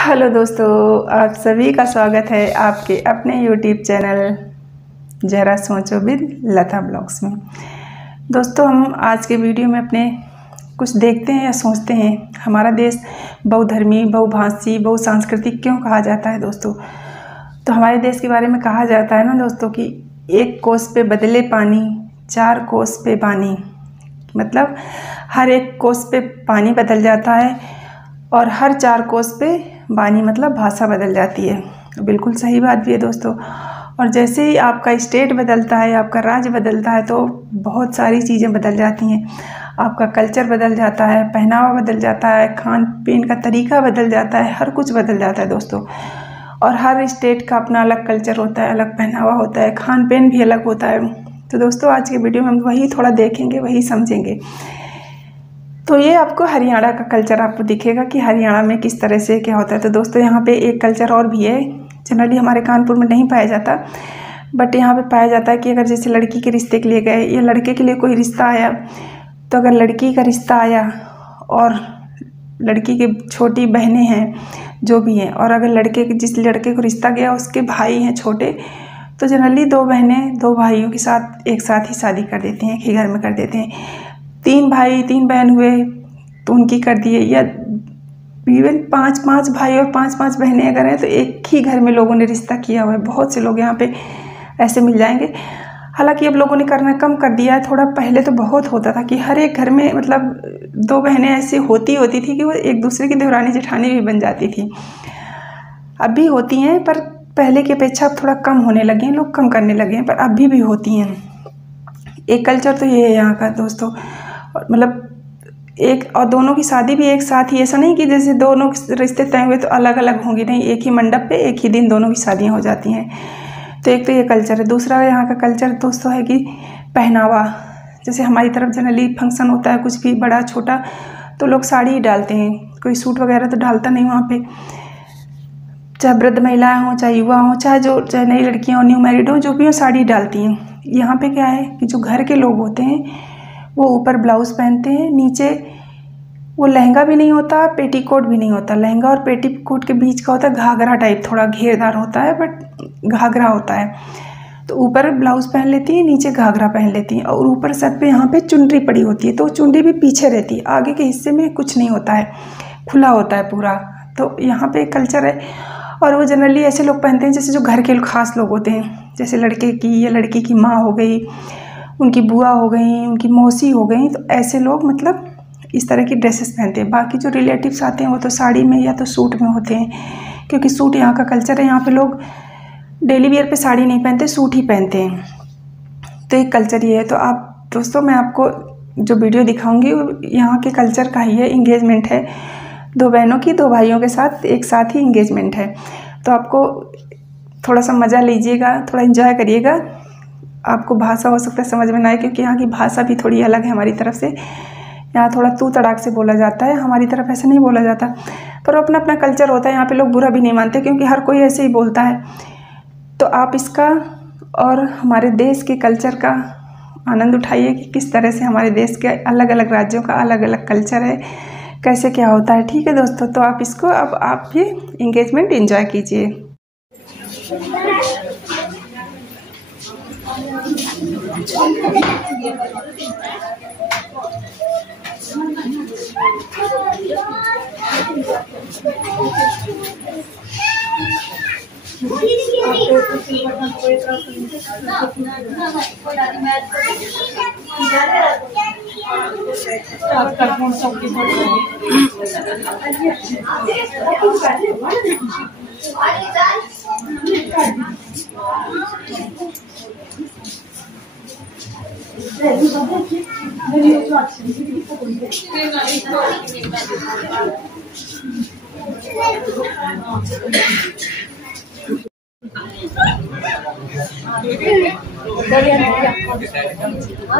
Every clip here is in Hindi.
हेलो दोस्तों, आप सभी का स्वागत है आपके अपने YouTube चैनल जरा सोचो विद लता ब्लॉग्स में। दोस्तों, हम आज के वीडियो में अपने कुछ देखते हैं या सोचते हैं, हमारा देश बहुधर्मी, बहुभाषी, बहुसांस्कृतिक क्यों कहा जाता है। दोस्तों, तो हमारे देश के बारे में कहा जाता है ना दोस्तों कि एक कोस पे बदले पानी, चार कोस पे पानी। मतलब हर एक कोस पे पानी बदल जाता है और हर चार कोस पे बानी, मतलब भाषा बदल जाती है। बिल्कुल सही बात भी है दोस्तों। और जैसे ही आपका स्टेट बदलता है, आपका राज्य बदलता है, तो बहुत सारी चीज़ें बदल जाती हैं। आपका कल्चर बदल जाता है, पहनावा बदल जाता है, खान पीन का तरीका बदल जाता है, हर कुछ बदल जाता है दोस्तों। और हर स्टेट का अपना अलग कल्चर होता है, अलग पहनावा होता है, खान पीन भी अलग होता है। तो दोस्तों, आज के वीडियो में हम वही थोड़ा देखेंगे, वही समझेंगे। तो ये आपको हरियाणा का कल्चर आपको दिखेगा कि हरियाणा में किस तरह से क्या होता है। तो दोस्तों, यहाँ पे एक कल्चर और भी है, जनरली हमारे कानपुर में नहीं पाया जाता, बट यहाँ पे पाया जाता है कि अगर जैसे लड़की के रिश्ते के लिए गए या लड़के के लिए कोई रिश्ता आया, तो अगर लड़की का रिश्ता आया और लड़की के छोटी बहनें हैं जो भी हैं, और अगर लड़के के जिस लड़के को रिश्ता गया उसके भाई हैं छोटे, तो जनरली दो बहनें दो भाइयों के साथ एक साथ ही शादी कर देते हैं, एक ही घर में कर देते हैं। तीन भाई तीन बहन हुए तो उनकी कर दिए, या इवन पांच भाई और पांच बहनें अगर हैं तो एक ही घर में लोगों ने रिश्ता किया हुआ है। बहुत से लोग यहाँ पे ऐसे मिल जाएंगे। हालांकि अब लोगों ने करना कम कर दिया है थोड़ा। पहले तो बहुत होता था कि हर एक घर में मतलब दो बहनें ऐसी होती थी कि वो एक दूसरे की देवरानी जेठानी भी बन जाती थी। अब भी होती हैं, पर पहले की अपेक्षा अब थोड़ा कम होने लगे हैं, लोग कम करने लगे हैं, पर अभी भी होती हैं। एक कल्चर तो ये है यहाँ का दोस्तों। मतलब एक और दोनों की शादी भी एक साथ ही, ऐसा नहीं कि जैसे दोनों रिश्ते तय हुए तो अलग अलग होंगी, नहीं, एक ही मंडप पे एक ही दिन दोनों की शादियाँ हो जाती हैं। तो एक तो ये कल्चर है। दूसरा यहाँ का कल्चर दोस्तों है कि पहनावा। जैसे हमारी तरफ जनरली फंक्शन होता है कुछ भी बड़ा छोटा, तो लोग साड़ी ही डालते हैं, कोई सूट वगैरह तो डालता नहीं वहाँ पे। चाहे वृद्ध महिलाएँ हों, चाहे युवा हों, चाहे नई लड़कियाँ हों, न्यू मैरिड हों, जो भी हों साड़ी डालती हैं। यहाँ पे क्या है कि जो घर के लोग होते हैं वो ऊपर ब्लाउज़ पहनते हैं, नीचे वो लहंगा भी नहीं होता, पेटीकोट भी नहीं होता। लहंगा और पेटीकोट के बीच का होता है घाघरा टाइप, थोड़ा घेरदार होता है बट घाघरा होता है। तो ऊपर ब्लाउज़ पहन लेती है, नीचे घाघरा पहन लेती हैं, और ऊपर सर पे यहाँ पे चुनरी पड़ी होती है। तो चुनरी भी पीछे रहती है, आगे के हिस्से में कुछ नहीं होता है, खुला होता है पूरा। तो यहाँ पे एक कल्चर है। और वो जनरली ऐसे लोग पहनते हैं जैसे जो घर के खास लोग होते हैं, जैसे लड़के की या लड़की की माँ हो गई, उनकी बुआ हो गई, उनकी मौसी हो गई, तो ऐसे लोग मतलब इस तरह की ड्रेसेस पहनते हैं। बाकी जो रिलेटिव्स आते हैं वो तो साड़ी में या तो सूट में होते हैं, क्योंकि सूट यहाँ का कल्चर है। यहाँ पे लोग डेली वियर पे साड़ी नहीं पहनते, सूट ही पहनते हैं। तो एक कल्चर ये है। तो आप दोस्तों, मैं आपको जो वीडियो दिखाऊंगी यहाँ के कल्चर का ही है। इंगेजमेंट है, दो बहनों की दो भाइयों के साथ एक साथ ही इंगेजमेंट है। तो आपको थोड़ा सा मज़ा लीजिएगा, थोड़ा इन्जॉय करिएगा। आपको भाषा हो सकता है समझ में ना आए, क्योंकि यहाँ की भाषा भी थोड़ी अलग है हमारी तरफ से। यहाँ थोड़ा तू तड़ाक से बोला जाता है, हमारी तरफ ऐसा नहीं बोला जाता, पर अपना अपना कल्चर होता है। यहाँ पे लोग बुरा भी नहीं मानते, क्योंकि हर कोई ऐसे ही बोलता है। तो आप इसका और हमारे देश के कल्चर का आनंद उठाइए कि किस तरह से हमारे देश के अलग अलग राज्यों का अलग अलग कल्चर है, कैसे क्या होता है। ठीक है दोस्तों, तो आप इसको अब आप ये इंगेजमेंट एंजॉय कीजिए।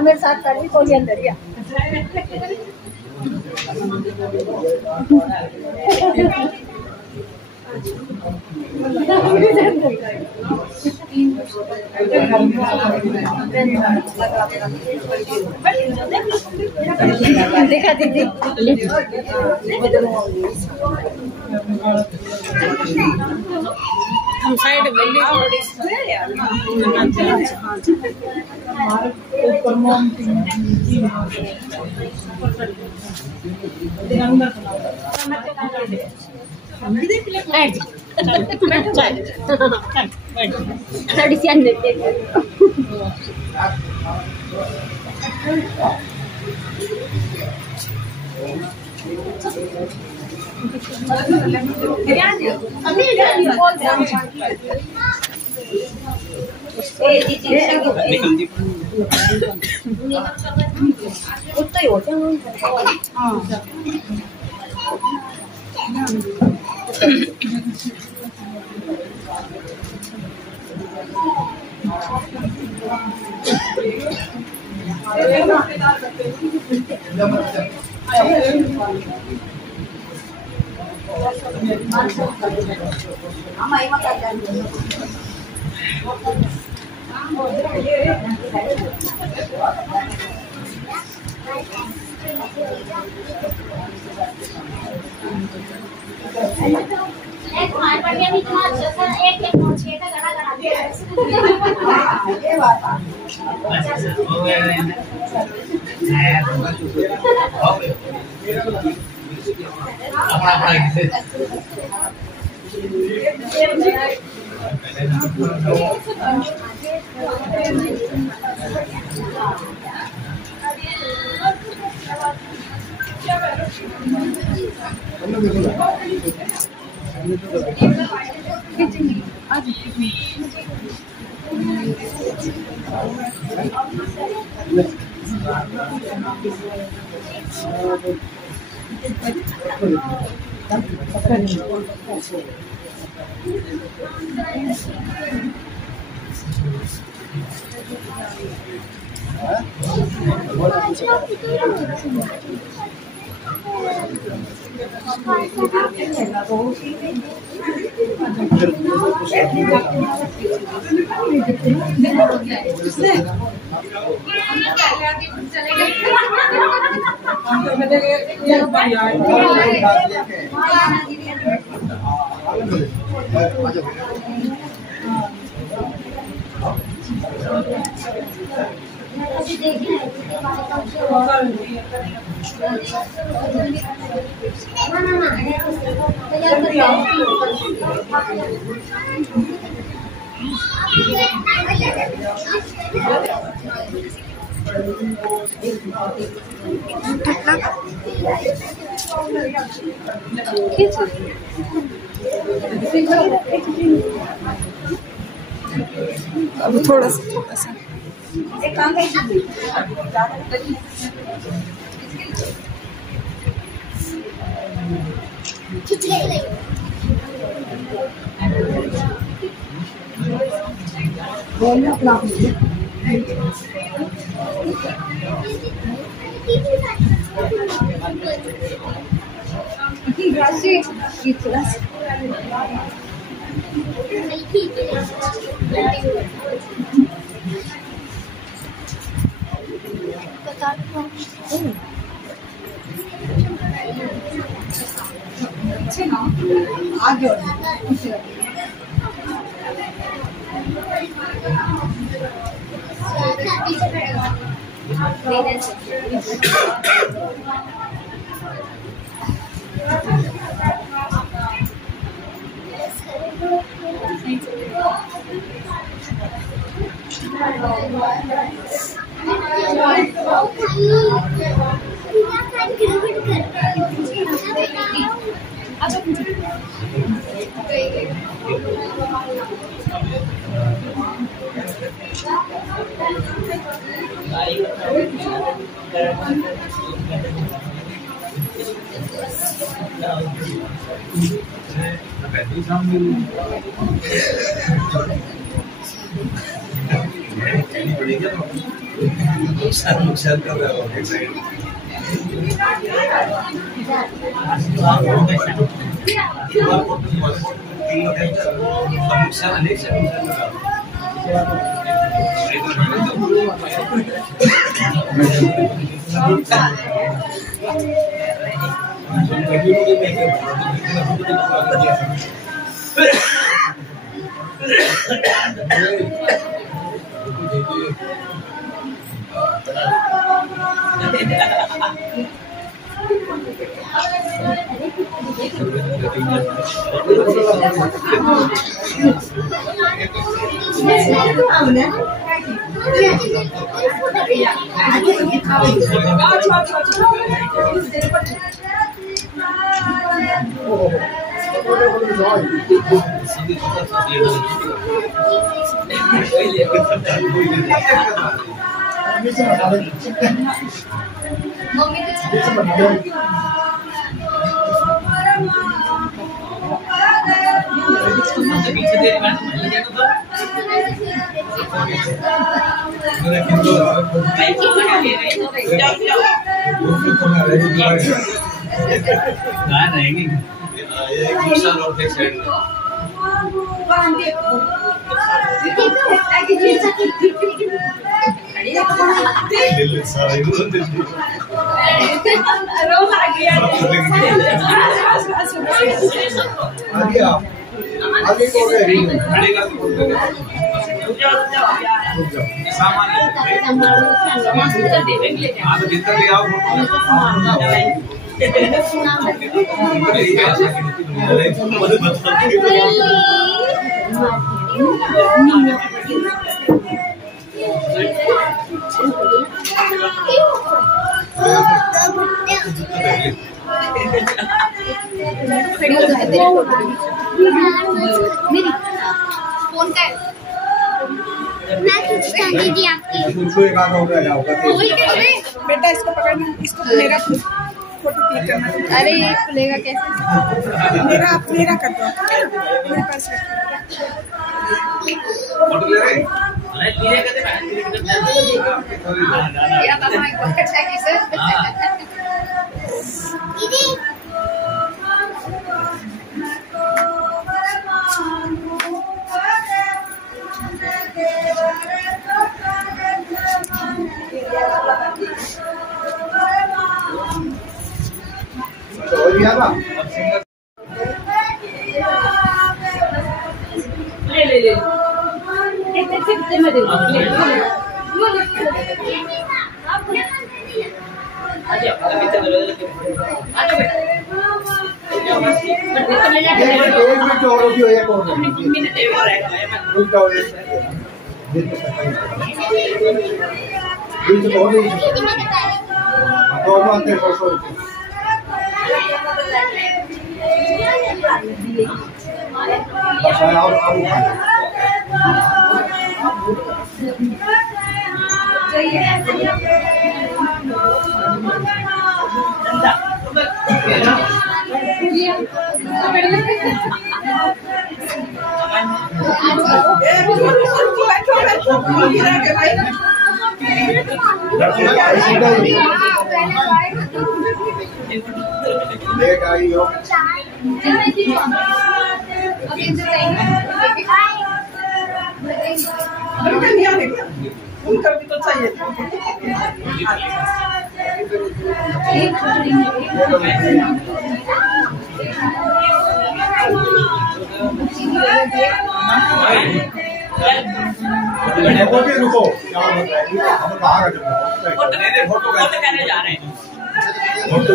मेरे साथ कर ली कोरियन देखा दीदी हम साइड में अब थोड़ा सा नुकसान कर रहा दीदी आपकी बेटा इसको पकड़ना, इसको मेरा फोटो क्लिक करना। अरे ये खुलेगा कैसे? मेरा कर दो मेरे पास फोटो ले रहे लेट आई हो उनका भी तो चाहिए। रुको हम बाहर फोटो करने जा रहे हैं। फोटो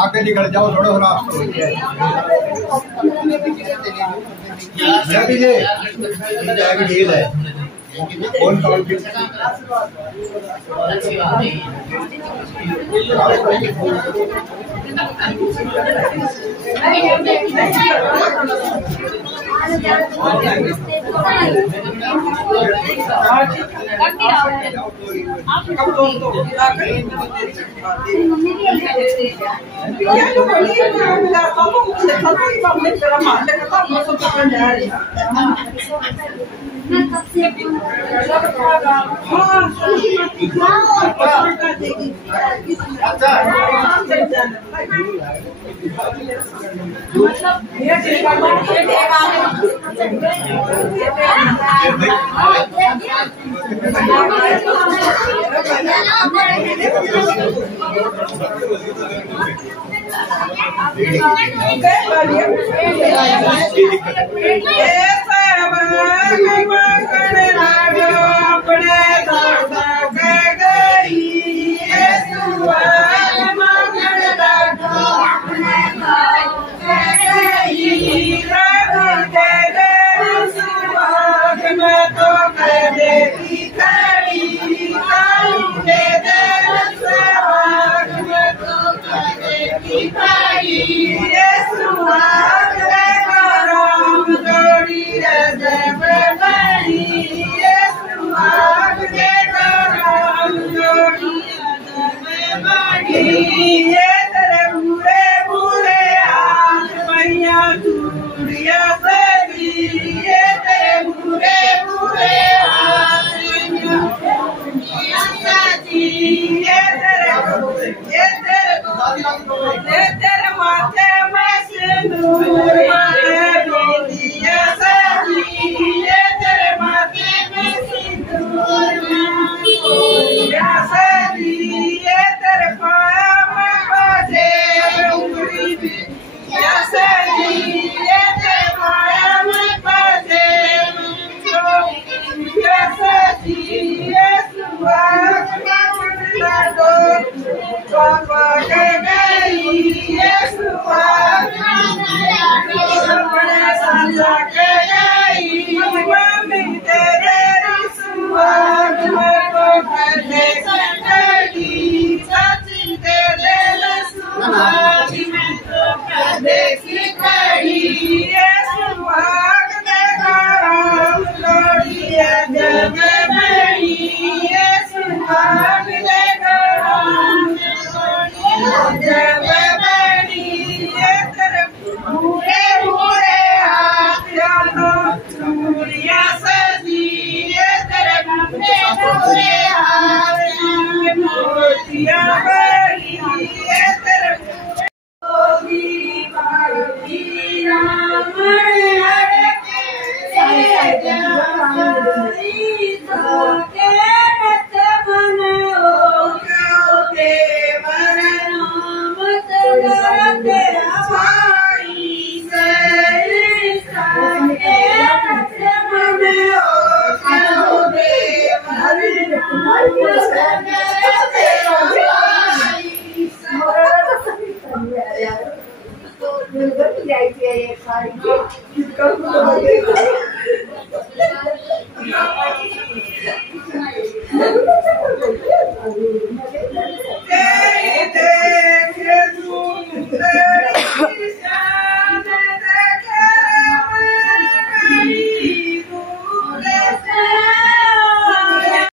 आगे निकल जाओ थोड़ा थोड़ा डील है कौन